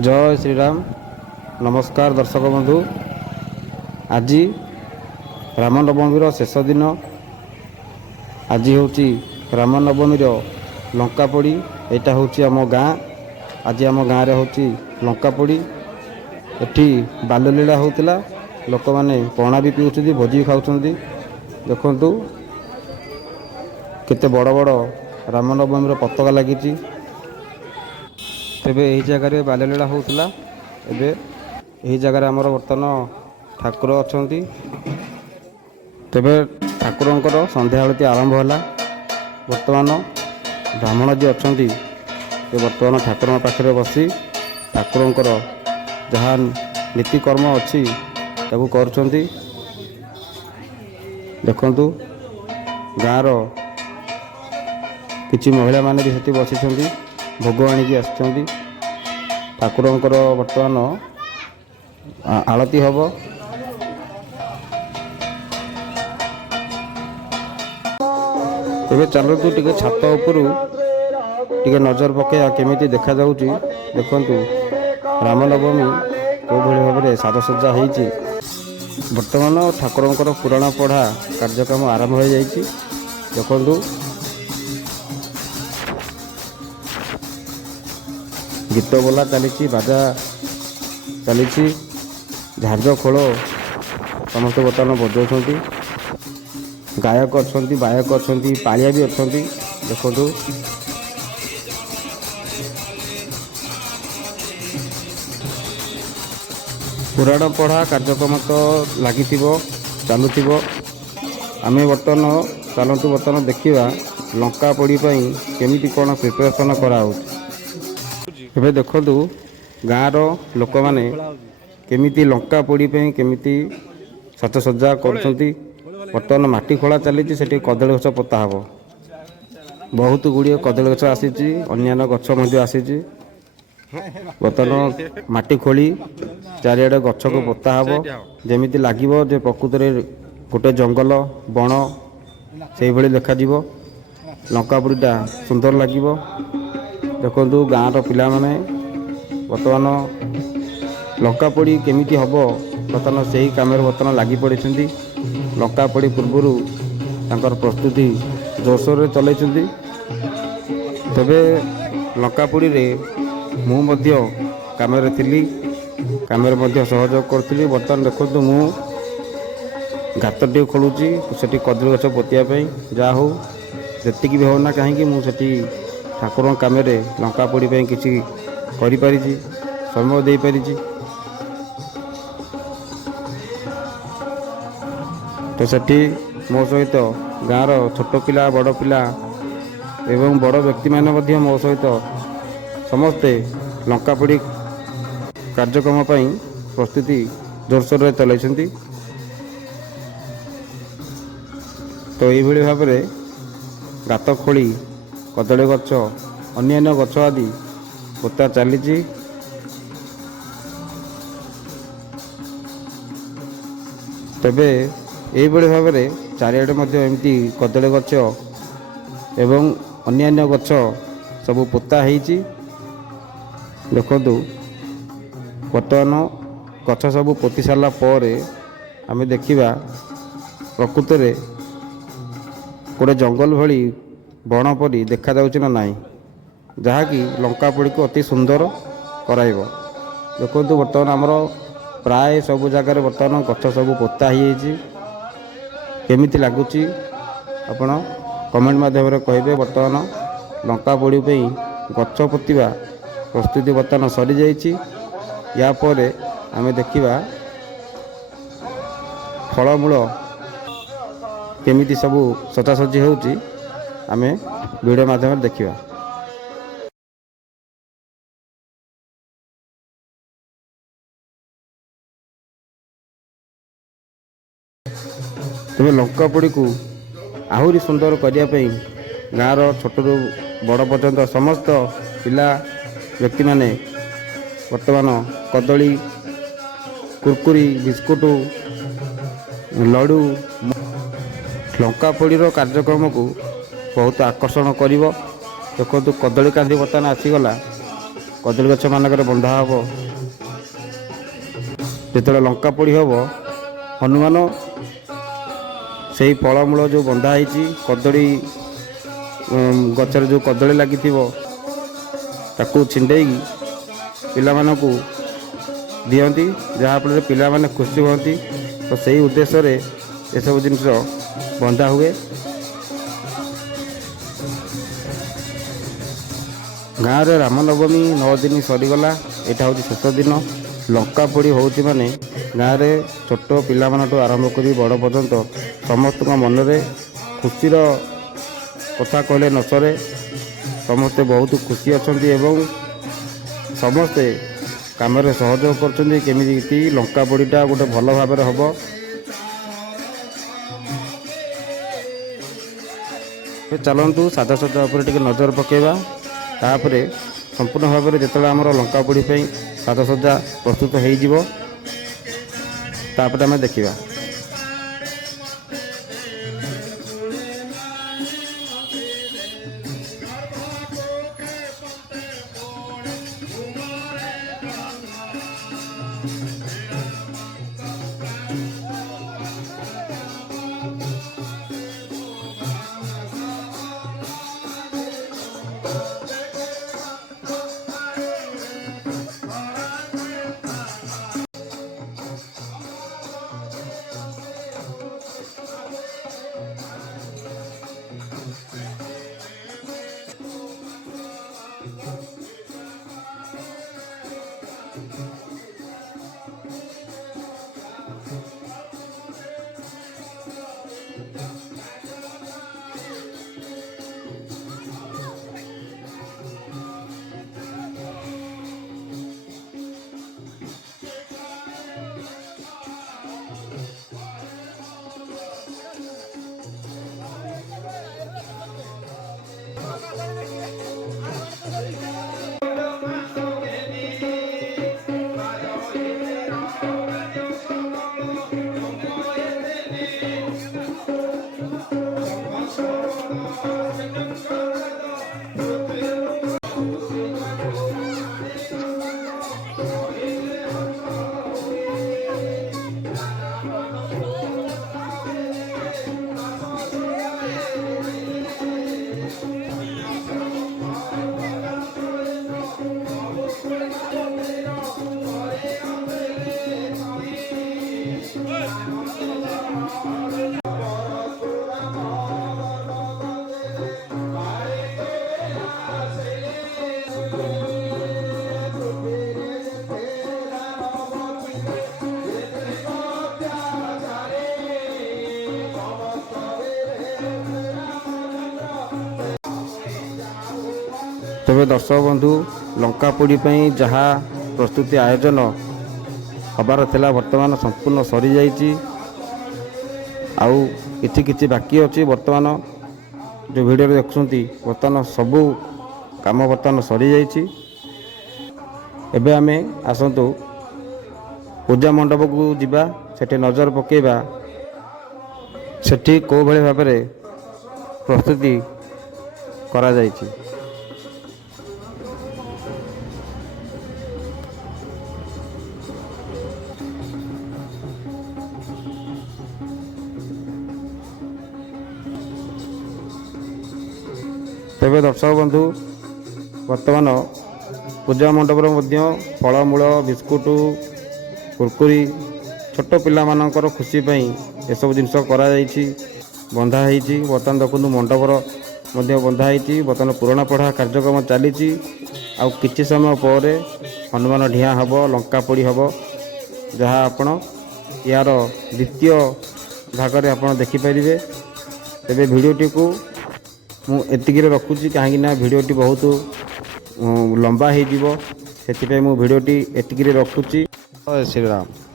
जय श्रीराम। नमस्कार दर्शक बंधु। आज रामनवमी शेष दिन। आज हूँ रामनवमी लंकापोड़ी। यहाँ हूँ आम गाँ। आज आम गाँव में हूँ लंकापोड़ी। एटी बाल्यलीला होता। लोक मैंने पणा भी पीऊँ, भोजी खाऊँ। देखु केते बड़ बड़ रामनवमी पताका लगी। तेबे यही जगह बाल्यलीला होता। एबे यही जगह आमर बर्तमान ठाकुर अच्छा। तेबे ठाकुरंकर संध्या आरती आरंभ है। बर्तमान ब्राह्मण जी अच्छा बर्तमान ठाकुर पाखे बसी ठाकुरंकर जहाँ नीतिकर्म अच्छी कर। देखु गाँव किसी महिला माने भी सेठी बसी भोग आणिकी आसुँच। ठाकुरंकर बर्तमान आरती हम। तेज चलतु टे छात उपरू टे नजर पकड़ा केमी देखा। देखु रामनवमी कौ भाव में साजसज्जा होती। बर्तमान ठाकुरंकर पुराण पढ़ा कार्यक्रम आरंभ हो जाइए। देखु गीत बोला चली, बाजा चली, झार्ज खोल समस्त बर्तमान बजाऊँ। गायक अच्छा, बायक अच्छा, पालिया भी अच्छा। देखु पुराण पढ़ा कार्यक्रम तो लगी चलुव। आम बर्तमान चलतु बर्तमान देखा लंका पोड़ी केमी कौन प्रिपेरेसन कराऊ। एबे देखु गाँव लोक मैंने केमी लंका पोड़ी केमी सजसज्जा कर। बर्तमान माटी खोला चली से कदली गछ पोता हम। बहुत गुड़िए कदली गछ आसी, अन्य गछ आसी। बर्तमान माटी खोली चारिआडे गछ को पोता हम। जमी लगे प्रकृत में गोटे जंगल बण से भाई देखा। लंकापोड़ीटा सुंदर लगे। देखु गाँव पिला माने बर्तमान लंकापोड़ी केमी हम बर्तमान से ही कम बर्तमान लगी पड़ी। लंकापोड़ी पूर्वर तंकर प्रस्तुति जोरसोर चल। तेबे लंकापोड़ी मु कम थी, कम सहयोग करी। बर्तमान देखो मु गात टे खोलुची से कदली गछ पोतियापाई। जहा हो जी भी होना कहीं मुझे ठाकुर कम लंकापोड़ी किसी करी समय दे पारी। तो सेठी मो सहित गाँव छोट पिला बड़ पिला एवं बड़ व्यक्ति माने मो सहित समस्ते लंकापोड़ी कार्यक्रम प्रस्तुति जोरसोर चलती। तो यही भाव में गात खोली कदली गछ अन्य गछ आदि पोता चली। तेबे यही भाव में चारिआडे एमती कदली गछ एवं अन्य गछ सब पोता होती। देखु बर्तमान गछ सब पोती सारा पर आम देखा प्रकृत में गोटे जंगल भली बण परी देखा ना नहीं, जहाँकि लंकापोड़ी को अति सुंदर कराइब। देखो बर्तमान आमर प्राय सब जगार बर्तमान गछ सब पोता ही केमिति लगुच आपण कमेंट माध्यम कहे। बर्तमान लंकापोड़ी गछ पोतिबा प्रस्तुति बर्तमान सरी जाइए। या पर आम देखा फलमूल केमिति सब सजासजी होची आम वीडियो माध्यम देखा। तेज लंकापोड़ी को आहरी सुंदर करने गाँव छोटू बड़ पर्यंत समस्त पिला व्यक्ति माने वर्तमान कदली कुरकुरी बिस्कुट लडू लंकापोड़ीर कार्यक्रम को बहुत आकर्षण कर। देखो कदली कांदी बर्तमान आसीगला କଦଳୀ ଗଛ ମାନଙ୍କରେ ବନ୍ଧା ହେବ। ଯେତେବେଳେ ଲଙ୍କା ପୋଡ଼ି ହେବ, ହନୁମାନ ସେହି ଫଳମୂଳ ଯେଉଁ ବନ୍ଧା ହେଇଛି କଦଳୀ ଗଛରେ ଯେଉଁ କଦଳୀ ଲାଗିଥିବ ତାକୁ ଛିଣ୍ଡେଇକି ପିଲାମାନଙ୍କୁ ଦିଅନ୍ତି, ଯାହାଫଳରେ ପିଲାମାନେ ଖୁସି ହୁଅନ୍ତି। ତ ସେହି ଉଦ୍ଦେଶ୍ୟରେ ଏସବୁ ଜିନିଷ ବନ୍ଧା ହୁଏ। ଗାଁରେ ରାମନବମୀ 9 ଦିନ ସରିଗଲା। ଏଇଟା ହେଉଛି ଶେଷ ଦିନ। ଲଙ୍କା ପୋଡ଼ି ହେଉଛି ମାନେ ଗାଁରେ ଛୋଟ ପିଲାମାନଠୁ ଆରମ୍ଭ କରି ବଡ଼ ପର୍ଯ୍ୟନ୍ତ ସମସ୍ତଙ୍କ ମନରେ ଖୁସିର କଥା କହିଲେ ନ ସରେ। ସମସ୍ତେ ବହୁତ ଖୁସି ଅଛନ୍ତି ଏବଂ ସମସ୍ତେ କାମରେ ସହଯୋଗ କରୁଛନ୍ତି କେମିତି ଲଙ୍କା ପୋଡ଼ିଟା ଗୋଟେ ଭଲ ଭାବରେ ହେବ। ଚାଲନ୍ତୁ ସାଜସଜ୍ଜା ଉପରେ ଟିକେ ନଜର ପକାଇବା। ତାପରେ ସମ୍ପୂର୍ଣ୍ଣ ଭାବରେ ଯେତେବେଳେ ଆମର ଲଙ୍କା ପୋଡ଼ି ପାଇଁ ସାଜସଜ୍ଜା ପ୍ରସ୍ତୁତ ହୋଇଯିବ, ତାପରେ ଆମେ ଦେଖିବା। ତେବେ ଦର୍ଶକ ବନ୍ଧୁ, ଲଙ୍କା ପୋଡ଼ି ପାଇଁ ଯାହା ପ୍ରସ୍ତୁତି ଆୟୋଜନ ହେବାର ଥିଲା ବର୍ତ୍ତମାନ ସମ୍ପୂର୍ଣ୍ଣ ସରିଯାଇଛି। ଆଉ କିଛି ବାକି ଅଛି। ବର୍ତ୍ତମାନ ଯେଉଁ ଭିଡ଼ିଓରେ ଦେଖୁଛନ୍ତି ବର୍ତ୍ତମାନ ସବୁ କାମ ବର୍ତ୍ତମାନ ସରିଯାଇଛି। ଏବେ ଆମେ ଆସନ୍ତୁ ପୂଜା ମଣ୍ଡପକୁ ଯିବା, ସେଠି ନଜର ପକାଇବା ସେଠି କେଉଁ ଭଳି ଭାବରେ ପ୍ରସ୍ତୁତି କରାଯାଇଛି। ତେବେ ଦର୍ଶକ ବନ୍ଧୁ, ବର୍ତ୍ତମାନ ପୂଜା ମଣ୍ଡପରେ ମଧ୍ୟ ଫଳମୂଳ, ବିସ୍କୁଟ, କୁରକୁରି ଛୋଟ ପିଲାମାନଙ୍କର ଖୁସି ପାଇଁ ଏସବୁ ଜିନିଷ କରାଯାଇଛି, ବନ୍ଧା ହେଇଛି। ବର୍ତ୍ତମାନ ଦେଖନ୍ତୁ ମଣ୍ଡପର ମଧ୍ୟ ବନ୍ଧା ହେଇଛି। ବର୍ତ୍ତମାନ ପୁରାଣ ପଢ଼ା କାର୍ଯ୍ୟକ୍ରମ ଚାଲିଛି। ଆଉ କିଛି ସମୟ ପରେ ହନୁମାନ ଢିଆଁ ହେବ, ଲଙ୍କା ପୋଡ଼ି ହେବ, ଯାହା ଆପଣ ଏହାର ଦ୍ୱିତୀୟ ଭାଗରେ ଆପଣ ଦେଖିପାରିବେ। ତେବେ ଭିଡ଼ିଓଟିକୁ ମୁଁ ଏତିକିରେ ରଖୁଛି, କାହିଁକିନା ଭିଡ଼ିଓଟି ବହୁତ ଲମ୍ବା ହେଇଯିବ। ସେଥିପାଇଁ ମୁଁ ଭିଡ଼ିଓଟି ଏତିକିରେ ରଖୁଛି। ଜୟ ଶ୍ରୀରାମ।